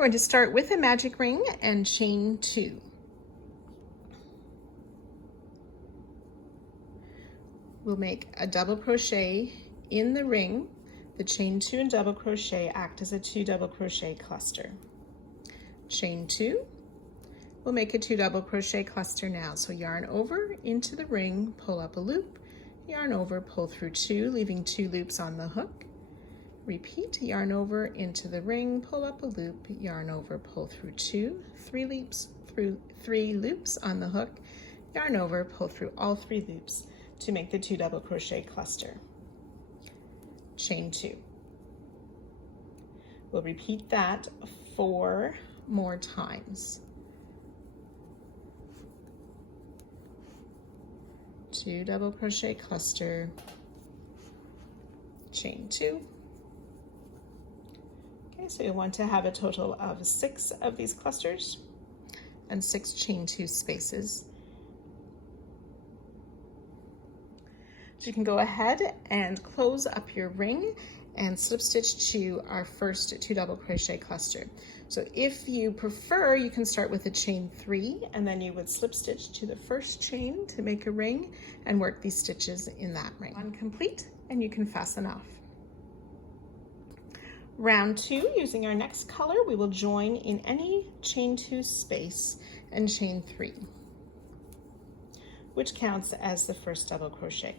We're going to start with a magic ring and chain 2. We'll make a double crochet in the ring. The chain 2 and double crochet act as a 2 double crochet cluster. Chain 2, we'll make a 2 double crochet cluster now. So yarn over into the ring, pull up a loop, yarn over, pull through 2, leaving 2 loops on the hook. Repeat, yarn over into the ring, pull up a loop, yarn over, pull through 2, 3 loops on the hook, yarn over, pull through all 3 loops to make the 2 double crochet cluster. Chain 2. We'll repeat that 4 more times. 2 double crochet cluster, chain 2. Okay, so you'll want to have a total of 6 of these clusters and 6 chain 2 spaces. So you can go ahead and close up your ring and slip stitch to our first 2 double crochet cluster. So if you prefer, you can start with a chain 3 and then you would slip stitch to the first chain to make a ring and work these stitches in that ring. One complete and you can fasten off. Round 2, using our next color, we will join in any chain 2 space and chain 3, which counts as the first double crochet.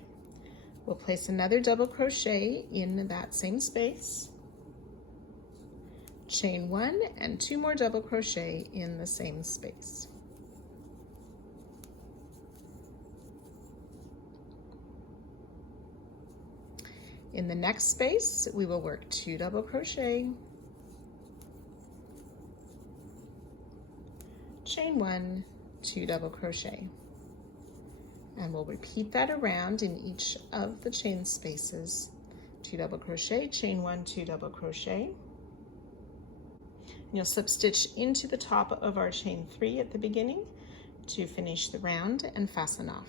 We'll place another double crochet in that same space, chain 1 and 2 more double crochet in the same space. In the next space, we will work 2 double crochet, chain 1, 2 double crochet. And we'll repeat that around in each of the chain spaces. 2 double crochet, chain 1, 2 double crochet. And you'll slip stitch into the top of our chain 3 at the beginning to finish the round and fasten off.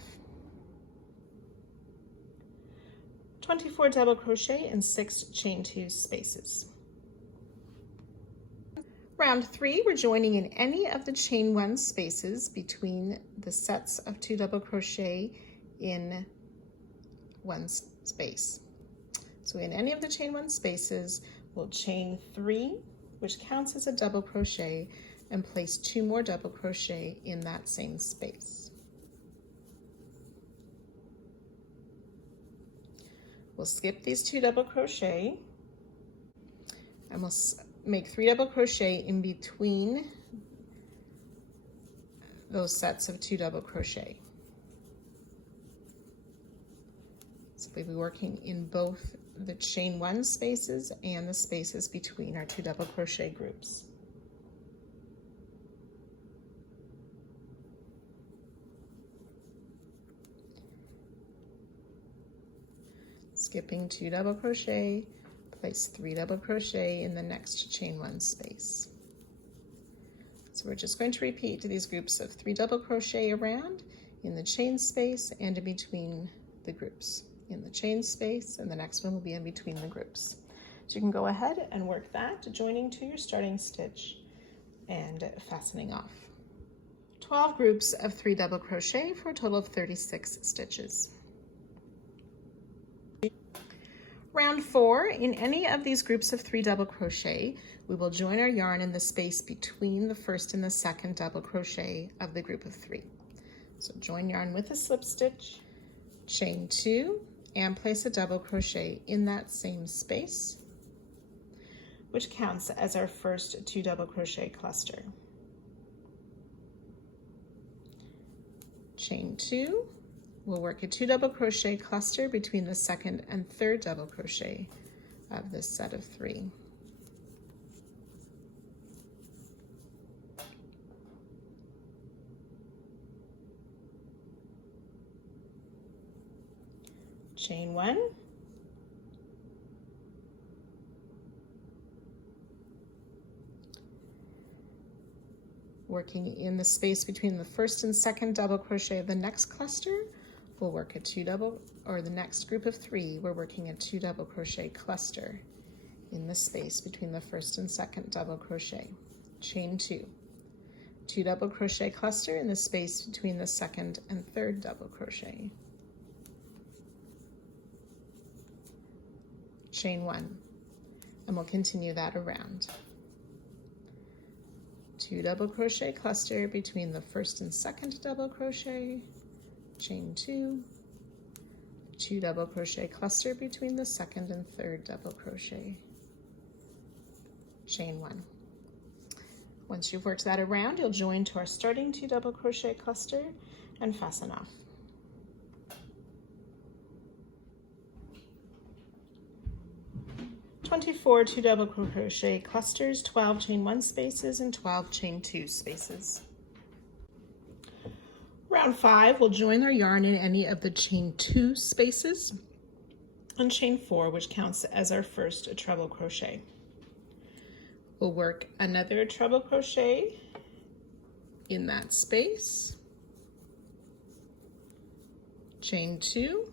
24 double crochet and 6 chain 2 spaces. Round 3, we're joining in any of the chain 1 spaces between the sets of 2 double crochet in one space. So in any of the chain 1 spaces, we'll chain 3, which counts as a double crochet, and place 2 more double crochet in that same space. We'll skip these 2 double crochet and we'll make 3 double crochet in between those sets of 2 double crochet. So we'll be working in both the chain 1 spaces and the spaces between our 2 double crochet groups. Skipping 2 double crochet, place 3 double crochet in the next chain 1 space. So we're just going to repeat these groups of 3 double crochet around in the chain space and in between the groups. In the chain space, and the next one will be in between the groups. So you can go ahead and work that, joining to your starting stitch and fastening off. 12 groups of 3 double crochet for a total of 36 stitches. Round 4, in any of these groups of 3 double crochet, we will join our yarn in the space between the first and the second double crochet of the group of 3. So join yarn with a slip stitch, chain 2, and place a double crochet in that same space, which counts as our first 2 double crochet cluster. Chain 2, we'll work a 2 double crochet cluster between the second and third double crochet of this set of 3. Chain 1, working in the space between the first and second double crochet of the next cluster, we'll work a 2 double, or the next group of 3, we're working a 2 double crochet cluster in the space between the first and second double crochet. chain 2, 2 double crochet cluster in the space between the second and third double crochet, chain 1, and we'll continue that around. 2 double crochet cluster between the first and second double crochet, chain 2, 2 double crochet cluster between the second and third double crochet, chain 1. Once you've worked that around, you'll join to our starting 2 double crochet cluster and fasten off. "24 2 double crochet clusters, 12 chain 1 spaces, and 12 chain 2 spaces. Round 5, we'll join our yarn in any of the chain 2 spaces and chain 4, which counts as our first treble crochet. We'll work another treble crochet in that space, chain 2,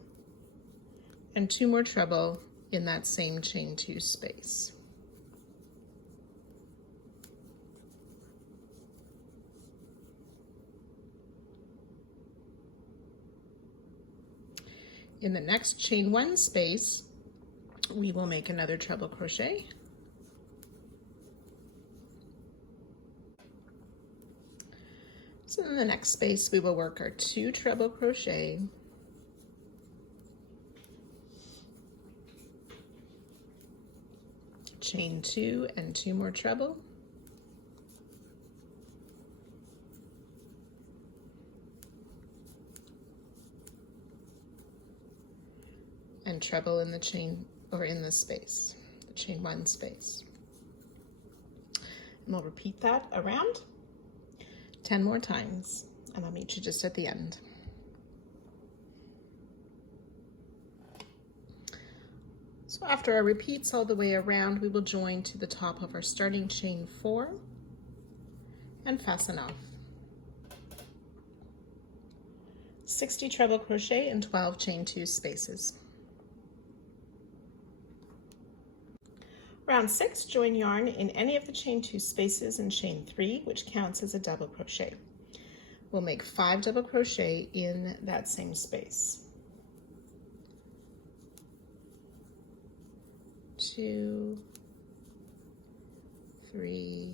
and 2 more treble in that same chain 2 space. In the next chain 1 space, we will make another treble crochet. So in the next space, we will work our 2 treble crochet, chain 2 and 2 more treble, and treble in the chain, or in the space, the chain 1 space. And we'll repeat that around 10 more times, and I'll meet you just at the end. So after our repeats all the way around, we will join to the top of our starting chain 4 and fasten off. 60 treble crochet and 12 chain 2 spaces. Round 6, join yarn in any of the chain 2 spaces and chain 3, which counts as a double crochet. We'll make 5 double crochet in that same space. 2, 3,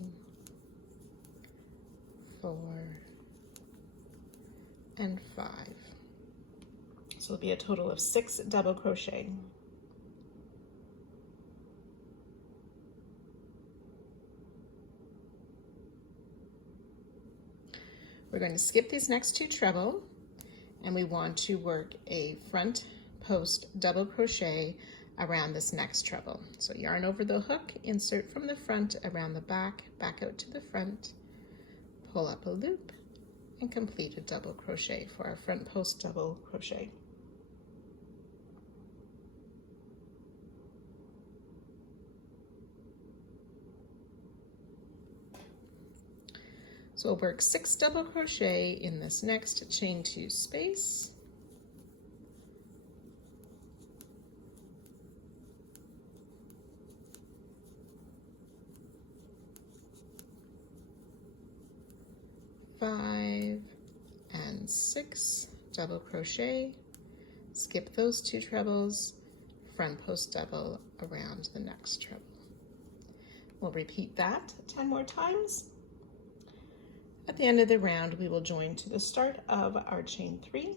4, and 5. So it'll be a total of 6 double crochet. We're going to skip these next 2 treble, and we want to work a front post double crochet around this next treble. So yarn over the hook, insert from the front around the back, back out to the front, pull up a loop, and complete a double crochet for our front post double crochet. So we'll work 6 double crochet in this next chain 2 space. Five and 6 double crochet, skip those 2 trebles, front post double around the next treble. We'll repeat that 10 more times. At the end of the round, we will join to the start of our chain 3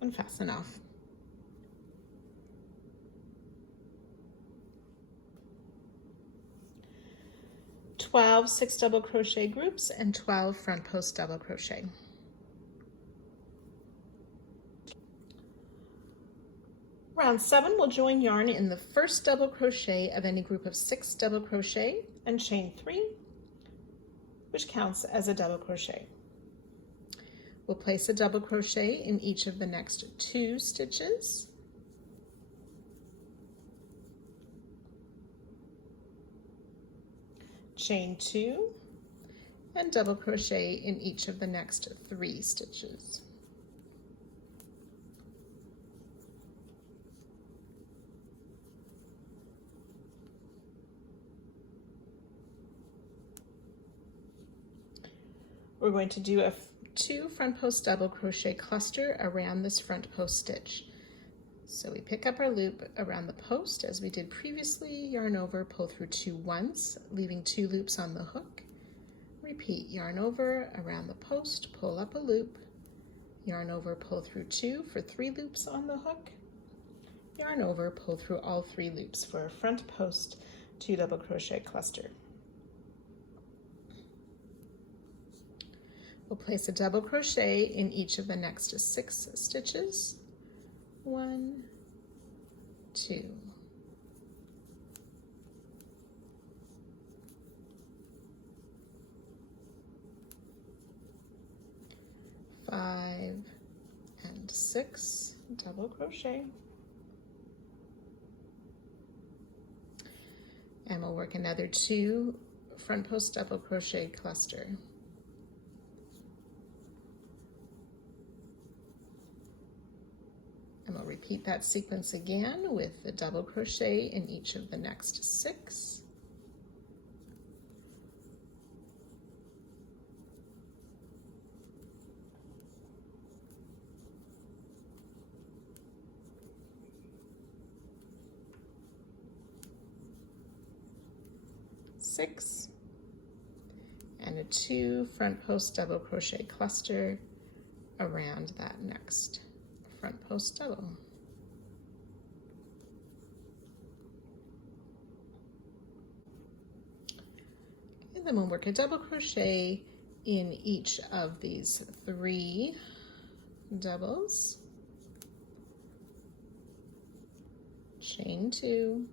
and fasten off. "12 6 double crochet groups and 12 front post double crochet. Round 7, we'll join yarn in the first double crochet of any group of 6 double crochet and chain 3, which counts as a double crochet. We'll place a double crochet in each of the next 2 stitches, chain 2, and double crochet in each of the next 3 stitches. we're going to do a 2 front post double crochet cluster around this front post stitch. So we pick up our loop around the post as we did previously, yarn over, pull through 2 once, leaving 2 loops on the hook. Repeat, yarn over around the post, pull up a loop, yarn over, pull through 2 for 3 loops on the hook, yarn over, pull through all 3 loops for a front post 2 double crochet cluster. We'll place a double crochet in each of the next 6 stitches. 1, 2. 5 and 6 double crochet. And we'll work another 2 front post double crochet cluster. And we'll repeat that sequence again with the double crochet in each of the next 6. And a 2 front post double crochet cluster around that next front post double. And then we'll work a double crochet in each of these 3 doubles. Chain 2,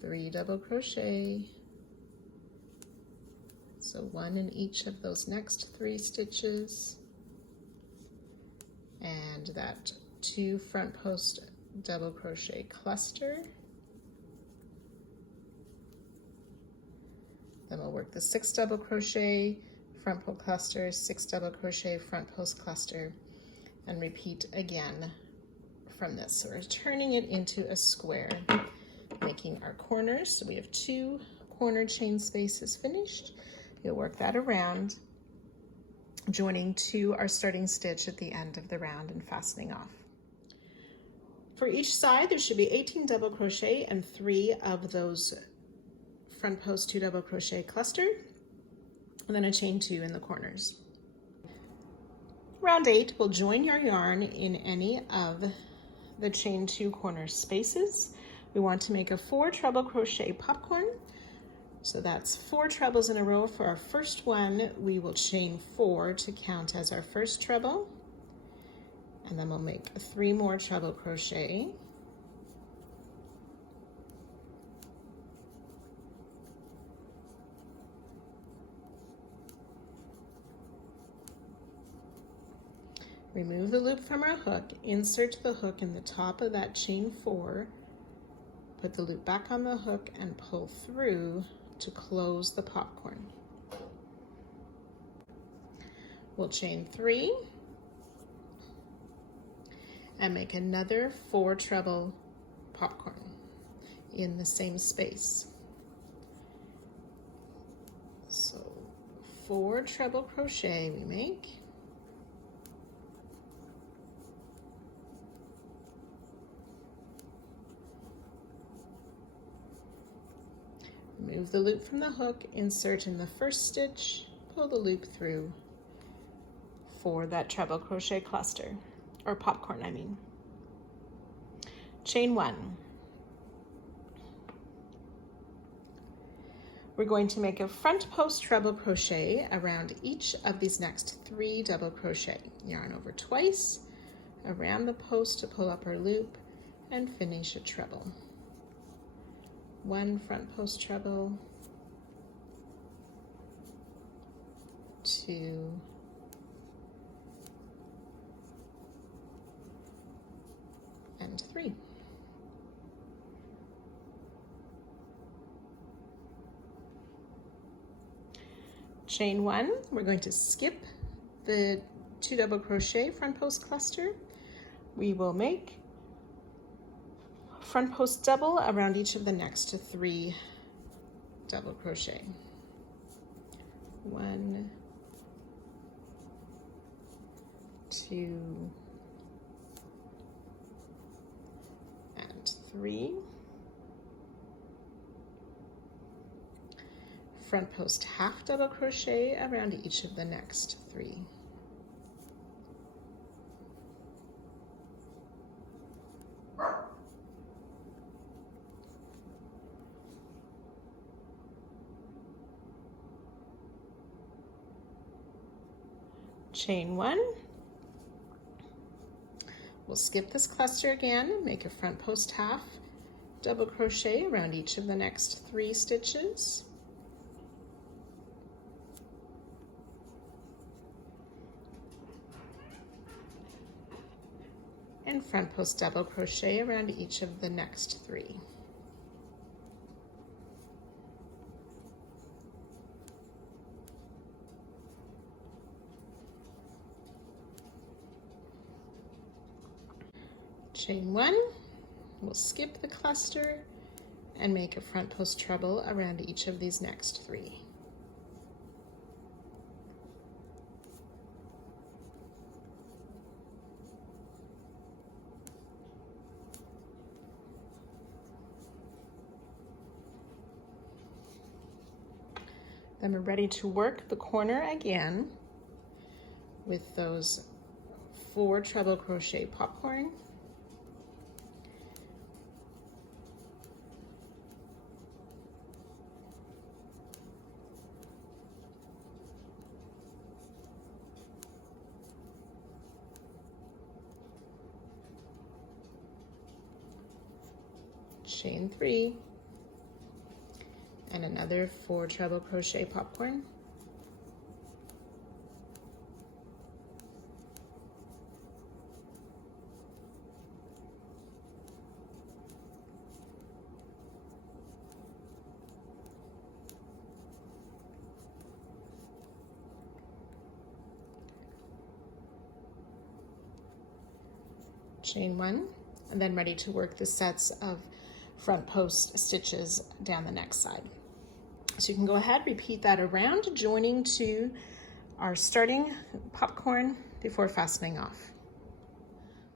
3 double crochet, so 1 in each of those next 3 stitches, and that 2 front post double crochet cluster. Then we'll work the 6 double crochet front post cluster, 6 double crochet front post cluster, and repeat again from this. So we're turning it into a square, making our corners. So we have 2 corner chain spaces finished. You'll work that around, joining to our starting stitch at the end of the round and fastening off. For each side, there should be 18 double crochet and 3 of those front post 2 double crochet cluster, and then a chain 2 in the corners. Round 8, we'll join your yarn in any of the chain 2 corner spaces. We want to make a 4 treble crochet popcorn. So that's 4 trebles in a row. For our first one, we will chain 4 to count as our first treble. And then we'll make 3 more treble crochet. Remove the loop from our hook, insert the hook in the top of that chain 4, put the loop back on the hook and pull through to close the popcorn. We'll chain 3 and make another 4 treble popcorn in the same space. So 4 treble crochet we make. Remove the loop from the hook, insert in the first stitch, pull the loop through for that treble crochet cluster, or popcorn, I mean. Chain 1. We're going to make a front post treble crochet around each of these next 3 double crochet. Yarn over twice, around the post to pull up our loop, and finish a treble. 1 front post treble, 2, and 3. Chain 1, we're going to skip the 2 double crochet front post cluster. We will make front post double around each of the next 3 double crochet. 1, 2 and 3. Front post half double crochet around each of the next 3. Chain 1. We'll skip this cluster again, make a front post half double crochet around each of the next 3 stitches. And front post double crochet around each of the next 3. Chain 1, we'll skip the cluster and make a front post treble around each of these next 3. Then we're ready to work the corner again with those 4 treble crochet popcorn. Chain 3 and another 4 treble crochet popcorn. Chain 1, and then ready to work the sets of front post stitches down the next side. So you can go ahead, repeat that around, joining to our starting popcorn before fastening off.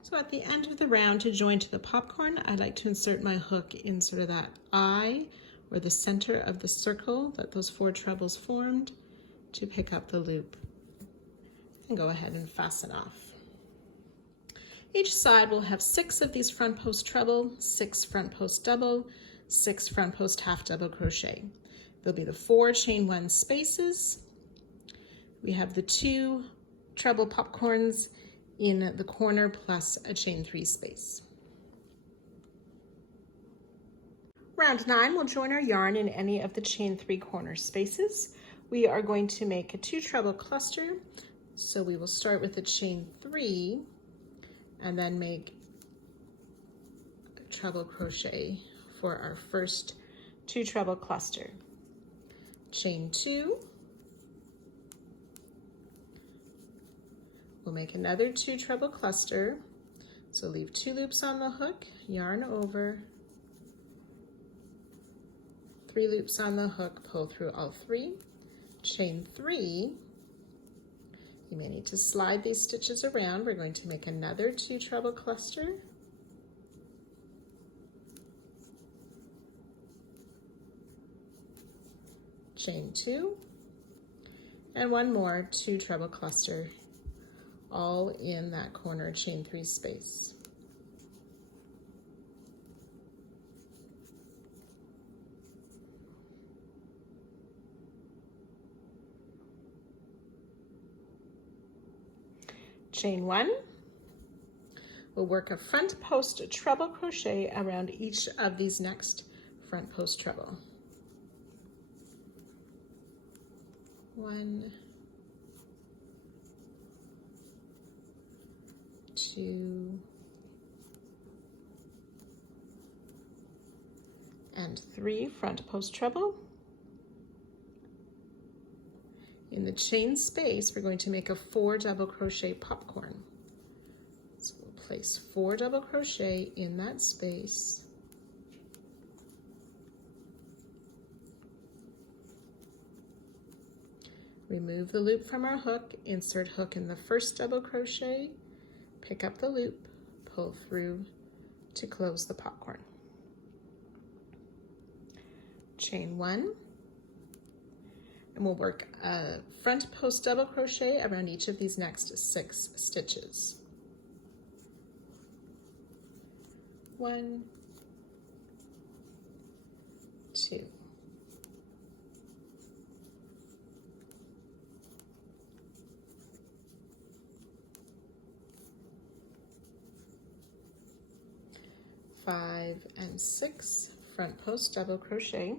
So at the end of the round, to join to the popcorn, I'd like to insert my hook in sort of that eye or the center of the circle that those 4 trebles formed to pick up the loop and go ahead and fasten off. Each side will have 6 of these front post treble, 6 front post double, 6 front post half double crochet. There'll be the 4 chain 1 spaces. We have the 2 treble popcorns in the corner plus a chain 3 space. Round 9, we'll join our yarn in any of the chain 3 corner spaces. We are going to make a 2 treble cluster. So we will start with a chain 3 and then make a treble crochet for our first 2 treble cluster. Chain 2, we'll make another 2 treble cluster. So leave 2 loops on the hook, yarn over, 3 loops on the hook, pull through all 3. Chain 3, you may need to slide these stitches around. We're going to make another 2 treble cluster. Chain 2, and one more 2 treble cluster, all in that corner chain 3 space. Chain 1, we'll work a front post treble crochet around each of these next front post treble. 1, 2, and 3 front post treble. In the chain space, we're going to make a 4 double crochet popcorn. So we'll place 4 double crochet in that space. Remove the loop from our hook, insert hook in the first double crochet, pick up the loop, pull through to close the popcorn. Chain 1, and we'll work a front post double crochet around each of these next 6 stitches. 1, 2, 5 and 6 front post double crochet,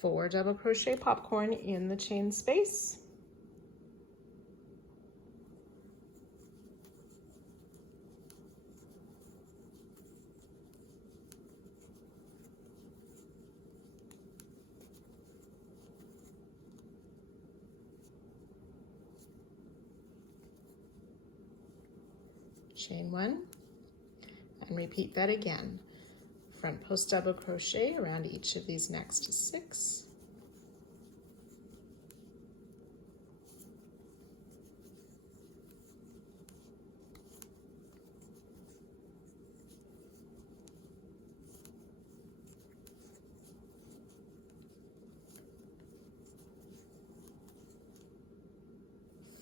4 double crochet popcorn in the chain space, chain 1, and repeat that again. Front post double crochet around each of these next 6.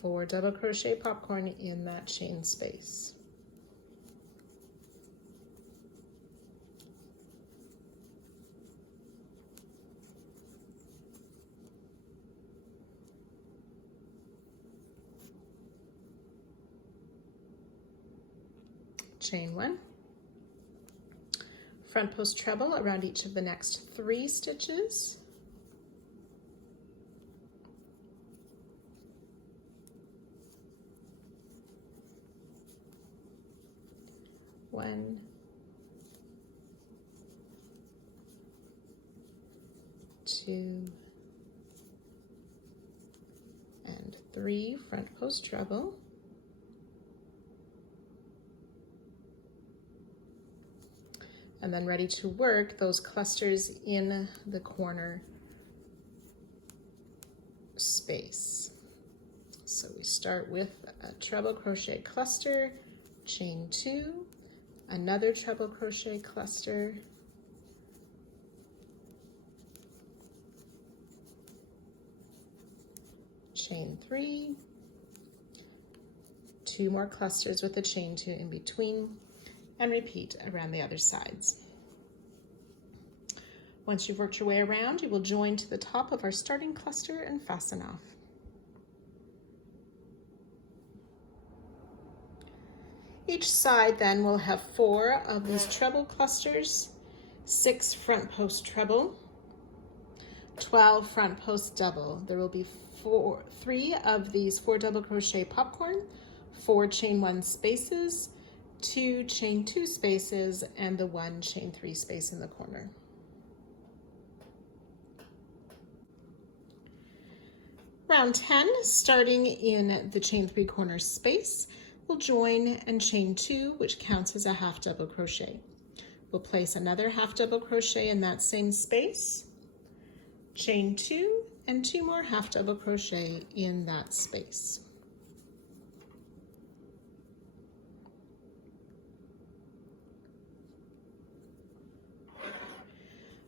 Four double crochet popcorn in that chain space. Chain 1, front post treble around each of the next 3 stitches, one, 2, and 3 front post treble, and then ready to work those clusters in the corner space. So we start with a treble crochet cluster, chain 2, another treble crochet cluster, chain 3, 2 more clusters with a chain 2 in between, and repeat around the other sides. Once you've worked your way around, you will join to the top of our starting cluster and fasten off. Each side then will have 4 of these treble clusters, 6 front post treble, 12 front post double. There will be 3 of these 4 double crochet popcorn, 4 chain 1 spaces, 2 chain 2 spaces, and the 1 chain 3 space in the corner. Round 10, starting in the chain 3 corner space, we'll join and chain 2, which counts as a half double crochet. We'll place another half double crochet in that same space, chain 2, and 2 more half double crochet in that space.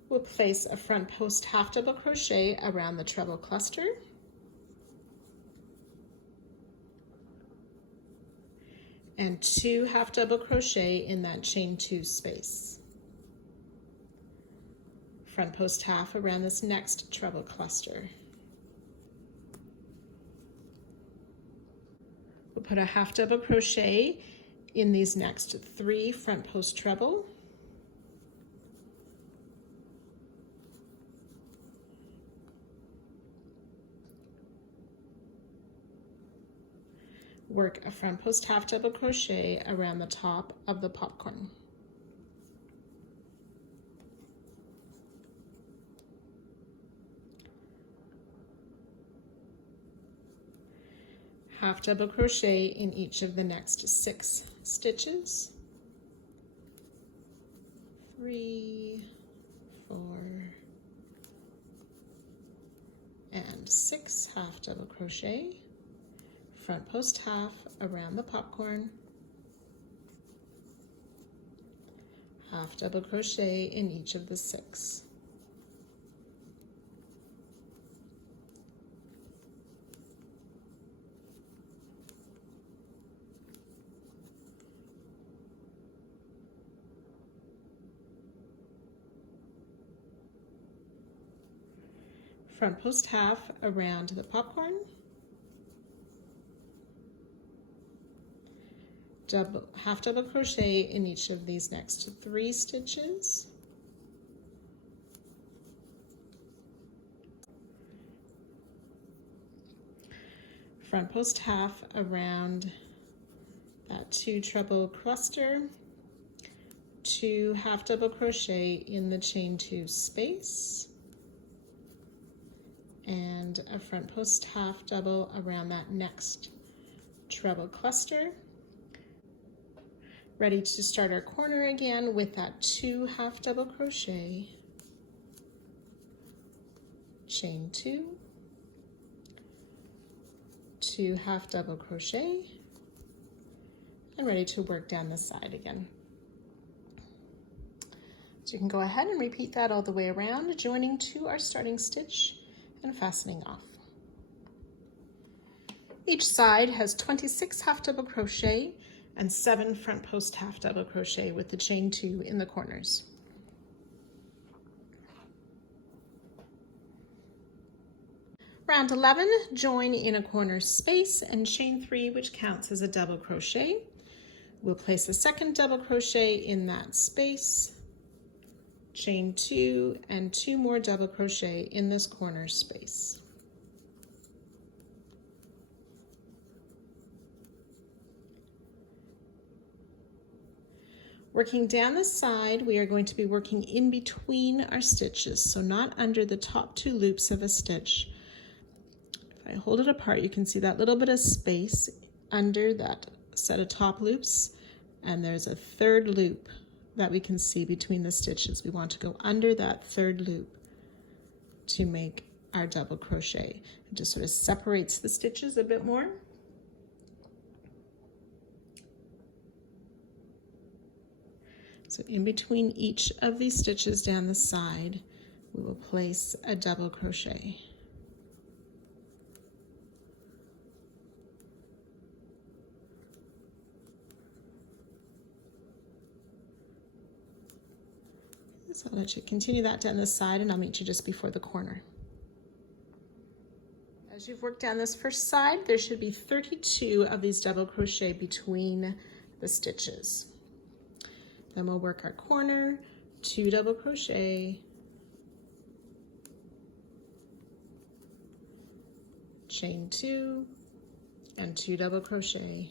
We'll place a front post half double crochet around the treble cluster, and 2 half double crochet in that chain 2 space. Front post half around this next treble cluster. We'll put a half double crochet in these next 3 front post treble, work a front post half double crochet around the top of the popcorn. Half double crochet in each of the next 6 stitches. 3, 4, and 6 half double crochet. front post half around the popcorn, half double crochet in each of the 6. Front post half around the popcorn, half double crochet in each of these next 3 stitches, front post half around that 2 treble cluster, 2 half double crochet in the chain 2 space, and a front post half double around that next treble cluster. Ready to start our corner again with that 2 half double crochet, chain 2, 2 half double crochet, and ready to work down the side again. So you can go ahead and repeat that all the way around, joining to our starting stitch and fastening off. Each side has 26 half double crochet and 7 front post half double crochet with the chain 2 in the corners. Round 11, join in a corner space and chain 3, which counts as a double crochet. We'll place a second double crochet in that space, chain 2, and 2 more double crochet in this corner space. Working down the side, we are going to be working in between our stitches, so not under the top 2 loops of a stitch. If I hold it apart, you can see that little bit of space under that set of top loops, and there's a 3rd loop that we can see between the stitches. We want to go under that 3rd loop to make our double crochet. It just sort of separates the stitches a bit more. So in between each of these stitches down the side, we will place a double crochet. So I'll let you continue that down this side, and I'll meet you just before the corner. As you've worked down this first side, there should be 32 of these double crochet between the stitches. Then we'll work our corner, 2 double crochet, chain 2, and 2 double crochet,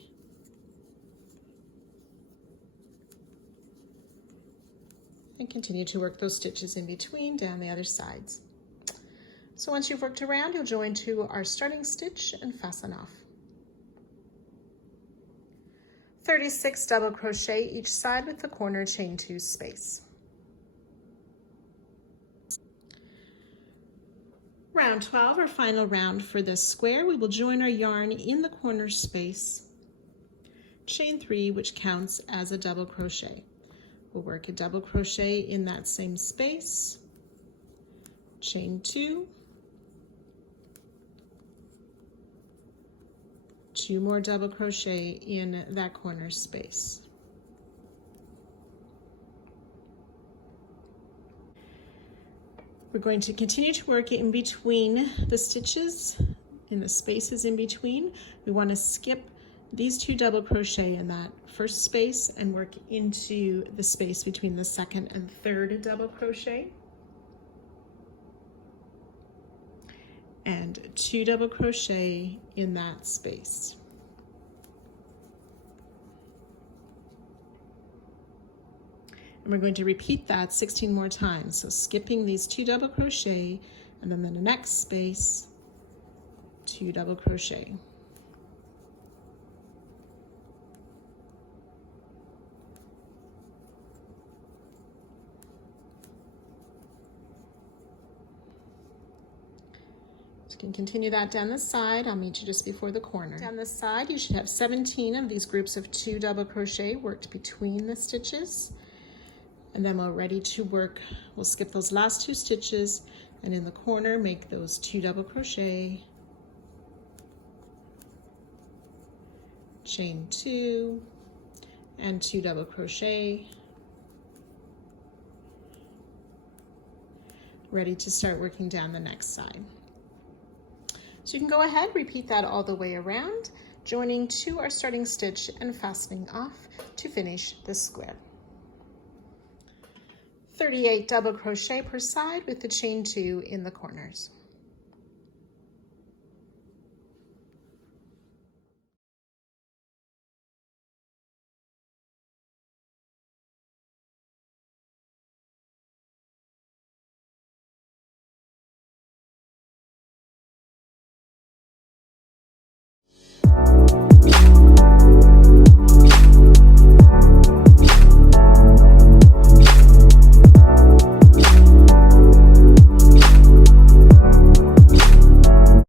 and continue to work those stitches in between down the other sides. So once you've worked around, you'll join to our starting stitch and fasten off. 36 double crochet each side with the corner chain 2 space. Round 12, our final round for this square, we will join our yarn in the corner space, chain 3, which counts as a double crochet. We'll work a double crochet in that same space, chain 2, 2 more double crochet in that corner space. We're going to continue to work in between the stitches, in the spaces in between. We want to skip these 2 double crochet in that first space and work into the space between the 2nd and 3rd double crochet. And 2 double crochet in that space. And we're going to repeat that 16 more times. So skipping these 2 double crochet, and then in the next space, 2 double crochet. So you can continue that down the side. I'll meet you just before the corner. Down the side, you should have 17 of these groups of 2 double crochet worked between the stitches. And then we're ready to work. We'll skip those last 2 stitches, and in the corner, make those 2 double crochet, chain 2, and 2 double crochet. Ready to start working down the next side. So you can go ahead, repeat that all the way around, joining to our starting stitch and fastening off to finish the square. 38 double crochet per side with the chain 2 in the corners.